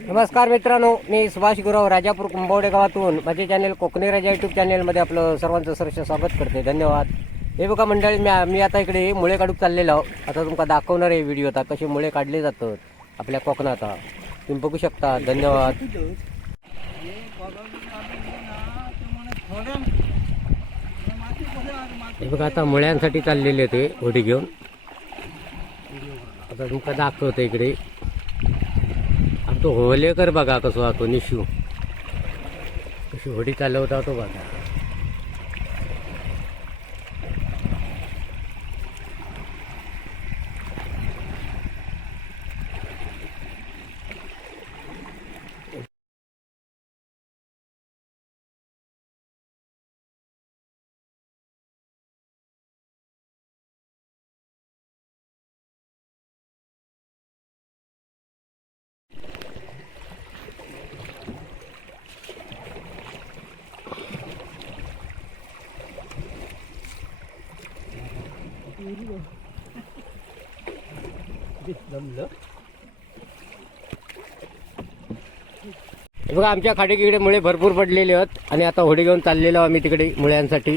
नमस्कार मित्रांनो, मी सुभाष गुरव राजापूर कुंभवडे गावातून माझे चॅनल कोकणी राजा यूट्यूब चॅनलमध्ये आपलं सर्वांचं सहर्ष स्वागत करते. धन्यवाद. हे बघा मंडळी, मी आता इकडे मुळे काढूक चाललेलो. आता तुमका दाखवणार आहे व्हिडिओ आता कसे मुळे काढले जातात आपल्या कोकणात. तुम्ही बघू शकता. धन्यवाद. हे बघा आता मुळ्यांसाठी चाललेले ते होडी घेऊन. आता तुमका दाखवतो इकडे. तो होलेकर बघा कसो तो निशू कशी होडी चालवता तो बघा. बघा आमच्या खाडीकडे मुळे भरपूर पडलेले आहेत आणि आता होडी घेऊन चाललेलो आम्ही तिकडे मुळ्यांसाठी.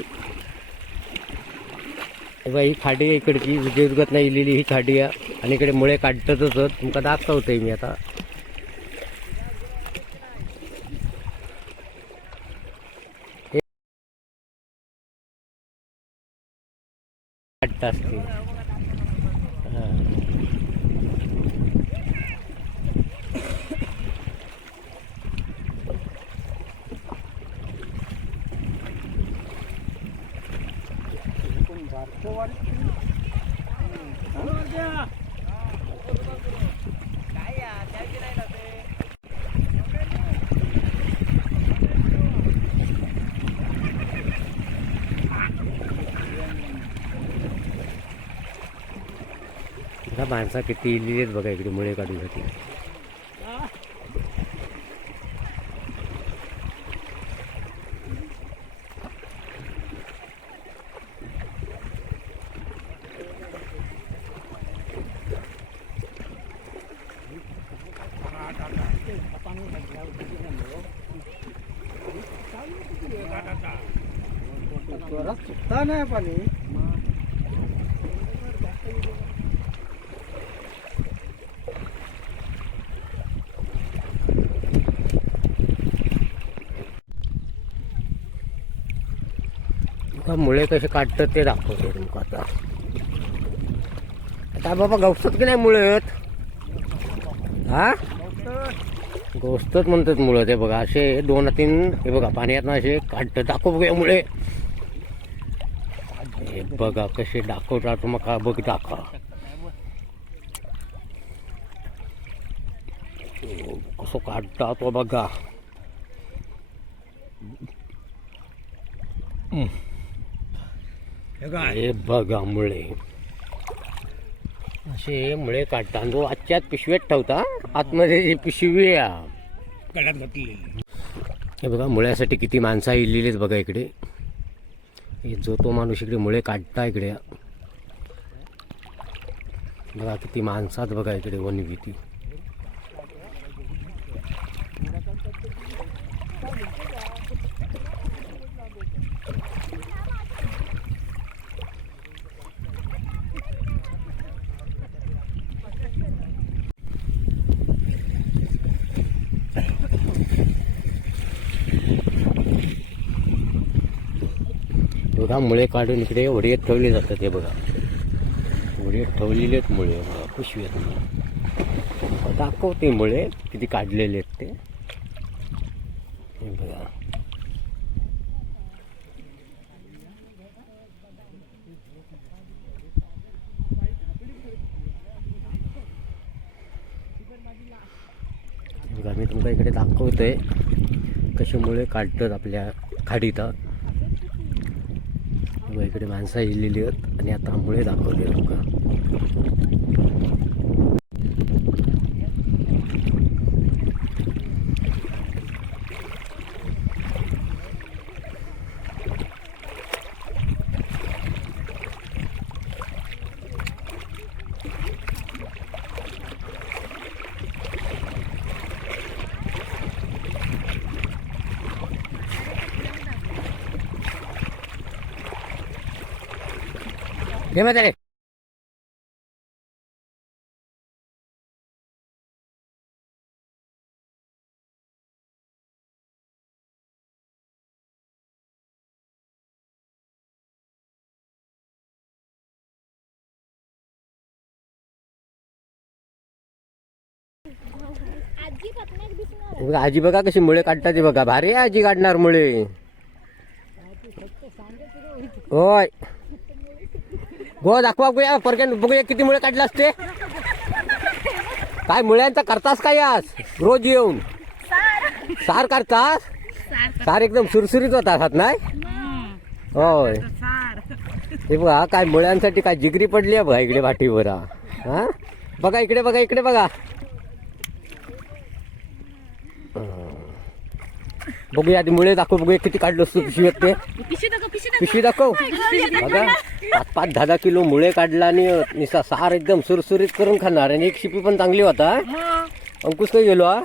बघा ही खाडी इकडची विजयदुर्गात नाही इलेली ही खाडी आहे आणि इकडे मुळे काढतच तुमका दाखवतोय मी आता. काढता असते माणसा किती इलेली आहेत बघा इकडे मुळे काढूसाठी. नाही पाणी मुळे कसे काढतात ते दाखवतो तुमका आता. आता बाबा गवसत की नाही मुळे आहेत. हा गवसतच म्हणतात मुळे. ते बघा असे 2-3 हे बघा पाण्यात असे काढतात. दाखव बघूया मुळे. हे बघा कसे दाखवतात मग का बघ दाखवा. कसं काढतात तो बघा. हे बघा मुळे असे मुळे काढतात. जो आजच्यात पिशव्यात ठेवता आतमध्ये पिशवी गळ्यात घातलेली. हे बघा मुळ्यासाठी किती माणसं इलेलीच बघा इकडे. जो तो माणूस इकडे मुळे काढता इकडे बघा किती माणसात बघा इकडे वन भीती. बघा मुळे काढून इकडे होडीत ठेवले जातात. हे बघा होडीत ठेवलेले आहेत मुळे बघा पिशवीत. दाखवते मुळे किती काढलेले आहेत ते. हे बघा बघा मी तुमच्या इकडे दाखवतोय कसे मुळे काढतात आपल्या खाडीत. इकडे माणसं इलेली आहेत आणि आता मुळे दाखवले तुमका. हे म्हातारे बघा, आजी बघा कशी मुळे काढतात ते बघा. भारी आहे आजी काढणार मुळे. होय गो दाखवा बघूया परक्यान बघूया किती मुळे काढले असते. काय मुळ्यांचा करतास काय आज रोज येऊन सार काढतास. सार एकदम सुरसुरीत होता नाही. होय हे बघा काय मुळ्यांसाठी काय जिगरी पडली आहे बघा इकडे भाटीवर. हा बघा इकडे बघा इकडे बघा. बघूया आधी मुळे दाखव बघूया किती काढलो असतो पिशवीत ते. पिशवी दाखव बघा 5-5, 10 किलो मुळे काढला आणि निसा सार एकदम सुरसुरीत करून खाणार. आणि एक शिपी पण चांगली होता. अंकुश काय गेलो हा.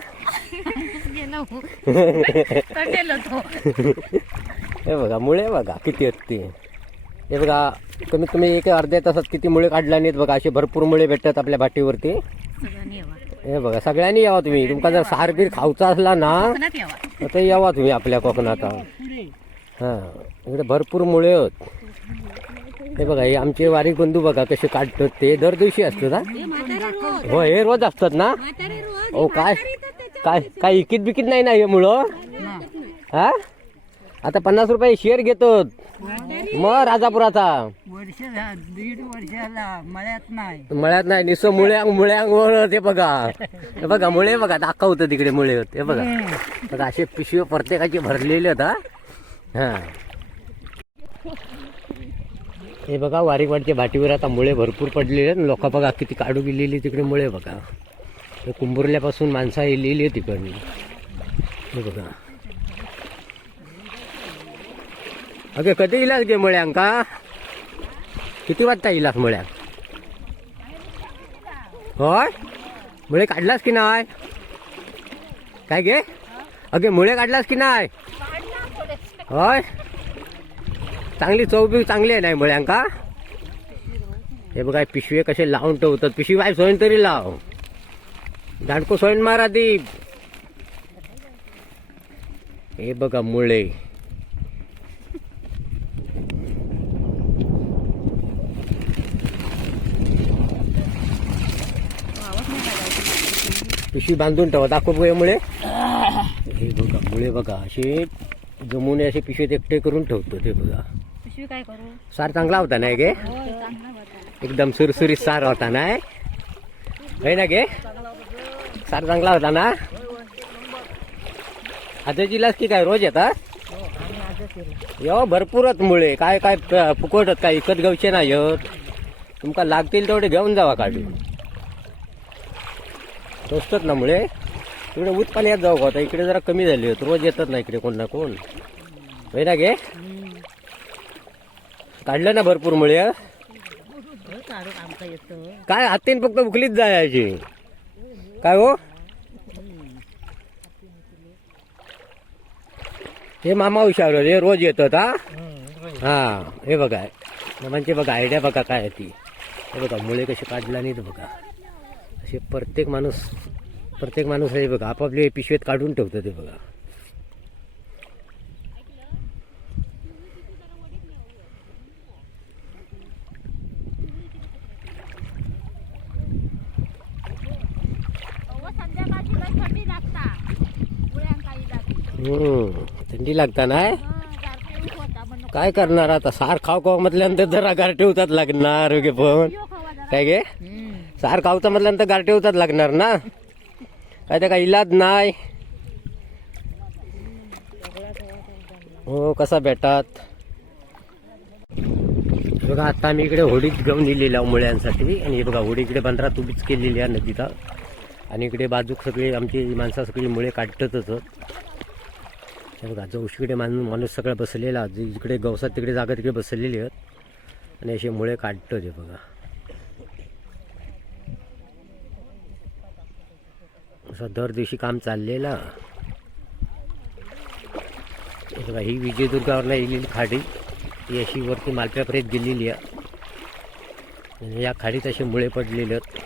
हे बघा मुळे बघा किती आहेत ते. हे बघा कमीत कमी एक अर्ध्या तासात किती मुळे काढला नाहीत बघा. असे भरपूर मुळे भेटतात आपल्या भाटीवरती. हे बघा सगळ्यांनी यावा तुम्ही. तुमका जर सार बीर खाऊचा असला ना तर यावा तुम्ही आपल्या कोकणात. हा इकडे भरपूर मुळे आहेत. हे बघा हे आमचे वारीक बंधू बघा कसे काढतात ते. दर दिवशी असतात ना. हो हे रोज असतात ना. हो काय काय काय इकीत बिकीत नाही ना हे मुळं. हा आता 50 रुपये शेअर घेतो मग राजापुराचा. दीड वर्षाला मळ्यात नाही निसं मुळ्या ते बघा. हे बघा मुळे बघा दाखवतं तिकडे मुळे होते. हे बघा बघा असे पिशवी प्रत्येकाचे भरलेले होता. हा हे बघा वारीकवाडच्या भाटीवर आता मुळे भरपूर पडलेले. लोक बघा किती काढू गेलेली तिकडे मुळे बघा. हे कुंभुर्ल्यापासून माणसं येलेली आहे तिकडे. हे बघा अगे कधी इलास गे मुळ्यांका. किती वाजता इलास मुळ्या. होय मुळे काढलास की नाही. काय गे अगे मुळे काढलास की नाही. होय चांगली चव चांगली आहे नाही मुळ्यांका. हे बघा पिशवे कसे लावून ठेवतात. पिशवी बाय सोयन तरी लाव. दांडको सोयन मार आधी. हे बघा मुळे पिशवी बांधून ठेवा. दाखव बघूया मुळे. हे बघा मुळे बघा असे जमून असे पिशवीत एकटे करून ठेवतो. ते बघा पिशवी काय करू. सार चांगला होता नाही गे. एकदम सुरसुरीत सार होता नाही ना गे. सार चांगला होता ना. आता जिल्हास की काय रोज येतात. यो भरपूरच मुळे काय काय फुकटत काय इकत गावचे नाही येत. तुमका लागतील तेवढे घेऊन जावा काढून. टोचतात ना मुळे तिकडे उत्पाल्यात जाऊ का. आता इकडे जरा कमी झाली होत. रोज येतात ना इकडे कोण ना कोण. होय ना गे. काढलं ना भरपूर मुळे. काय हातीन फक्त उकलीच जायची काय हो. हे मामा हुशार हे रोज येतात. हा हे बघा मामांचे बघा आयडिया बघा काय ती. हे बघा मुळे कसे काढला नाही बघा. असे प्रत्येक माणूस हे बघा आपापले पिशवेत काढून ठेवतं. ते बघा थंडी लागता नाही. काय करणार आता सार खाऊ खाऊ म्हटल्यानंतर जरा गारठे होतात लागणार गे. पण काय गे सार खाऊचा म्हटल्यानंतर गारठे होतात लागणार ना. काय त्या काय इलाज नाही. हो कसा भेटात बघा. आता आम्ही इकडे होडीच घेऊन दिलेली आहे मुळ्यांसाठी. आणि हे बघा होडी इकडे बंदरात उभीच केलेली आहे नदीला. आणि इकडे बाजूक सगळे आमची माणसं सगळी मुळे काढतातच. हे बघा जवशीकडे माणूस सगळा बसलेला. जिकडे गवसात तिकडे जागा तिकडे बसलेली आहेत. आणि असे मुळे काढतो. ते बघा असं दर दिवशी काम चाललेलं. हे बघा ही विजयदुर्गावरनं येलेली खाडी. ही अशी वरती मालप्यापर्यंत गेलेली आहे. आणि या खाडीत असे मुळे पडलेले आहेत.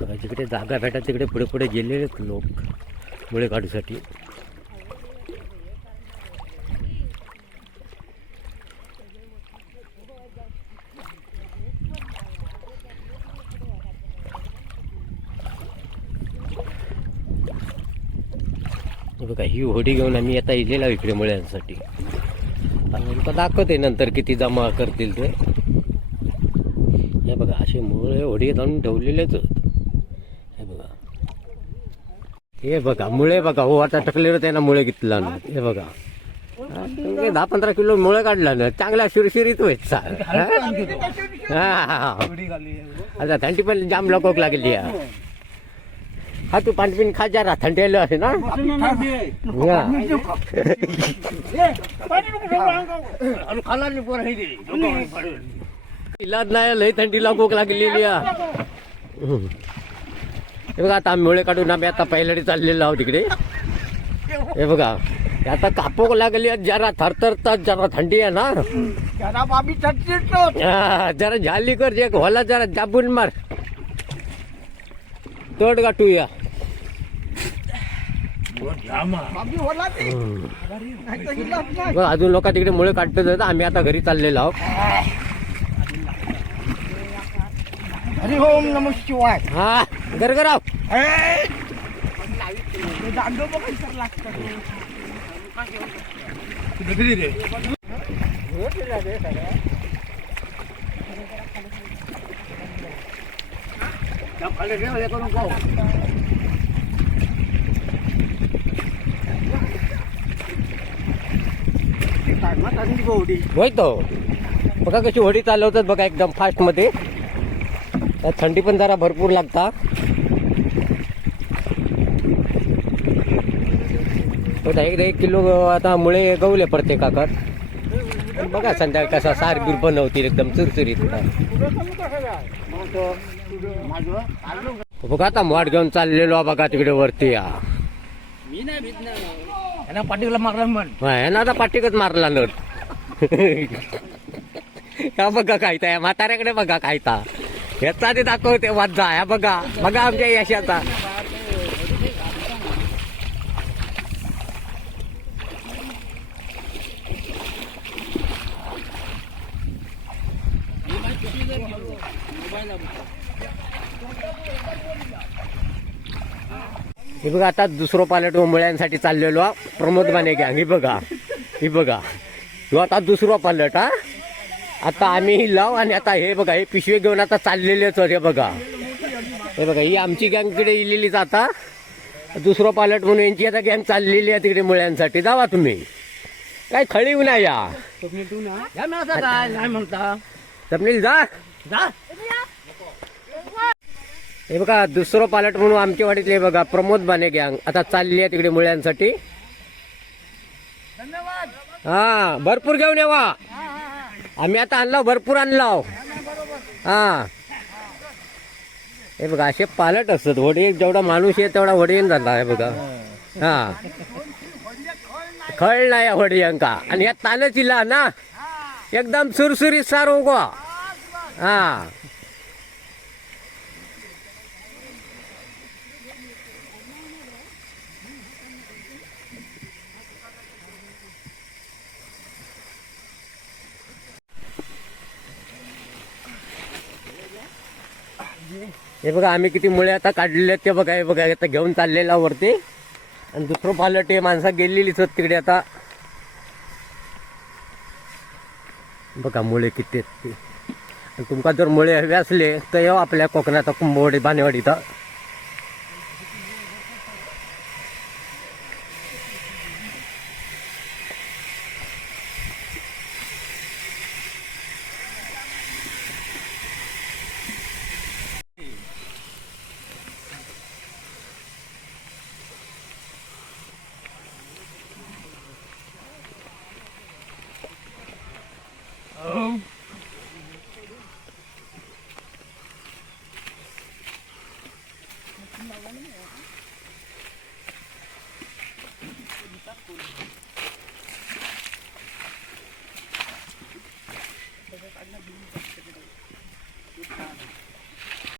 बघा जिकडे जागा भेटतात तिकडे पुढे पुढे गेलेले आहेत लोक मुळे काढूसाठी. बघा ही होडी घेऊन आम्ही आता इलेला इकडे मुळ्यांसाठी. आता दाखवते नंतर किती जमा करतील ते. हे बघा असे मुळे होडी आणून ठेवलेलेच आहेत. हे बघा हे बघा मुळे बघा हो आता टकलेलं त्यांना मुळे घेतला ना. हे बघा 10-15 किलो मुळे काढला ना चांगला शिरशिरीत व्हायचा. आता थंडी पण जाम लोक लागली. हा तू पाणी पिणी खा जरा थंडी आलं असे ना. इलाज नाही लय थंडीला भूक लागलेली. हे बघा आता आम्ही मुळे काढून आम्ही आता पहिल्याडी चाललेलो आहोत तिकडे. हे बघा आता कापूक लागली जरा थरथरतात जरा थंडी आहे ना. जरा झाली कर जे होला जरा जाबून मार तोड गाठूया. अजून लोक तिकडे मुळे काढतो जातात. आम्ही आता घरी चाललेलो आहोत. हरी ओम नमः शिवाय. हा गरगराव होय तो बघा कशी होडी चालवतात बघा एकदम फास्ट मध्ये. त्यात थंडी पण जरा भरपूर लागता. एकदा 1 किलो आता मुळे गवले प्रत्येकाकडे. बघा संध्याकाळी कसा सारबीर बनवतील एकदम चुरचुरीत. बघा आता मोड घेऊन चाललेलो बघा तिकडे वरती. पाठीला मारला म्हण ह्यानं आता पाठीकच मारला नट. हा बघा कायता या म्हाताऱ्याकडे बघा कायता ह्याचा ते दाखवते वाजा. ह्या बघा बघा आमच्या यशाचा. हे बघा आता दुसरं पालट मुळ्यांसाठी चाललेलो प्रमोद माने गँग. ही बघा ही बघा ह्यो आता दुसरं पालट. हा आता आम्ही लाव आणि आता हे बघा हे पिशवे घेऊन आता चाललेलेच. हे बघा हे बघा ही आमची गँग तिकडे इलेलीच. आता दुसरं पालट म्हणून यांची आता गँग चाललेली आहे तिकडे मुळ्यांसाठी. जावा तुम्ही काय खळीव नाही या म्हणता स्वप्नील जा. हे बघा दुसरं पालट म्हणून आमच्या वाडीतले बघा प्रमोद बाने गँग आता चालली आहे तिकडे मुळ्यांसाठी. हा भरपूर घेऊन येवा. आम्ही आता आणलो भरपूर आणलो. हा हे बघा असे पालट असतात. होडी जेवढा माणूस आहे तेवढा होडी येऊन झाला. हे बघा हा खळ नाही होडी अंका. आणि या तानच इला ना एकदम सुरसुरीत सारो गो. हा हे बघा आम्ही किती मुळे आता काढलेले ते बघा. हे बघा आता घेऊन चाललेला वरती. आणि दुसरं पालट हे माणसं गेलेलीच होत तिकडे. आता बघा मुळे किती आहेत ते. तुमका जर मुळे हवे असले तर येऊ आपल्या कोकणात कुंभवडी बानेवाडीत.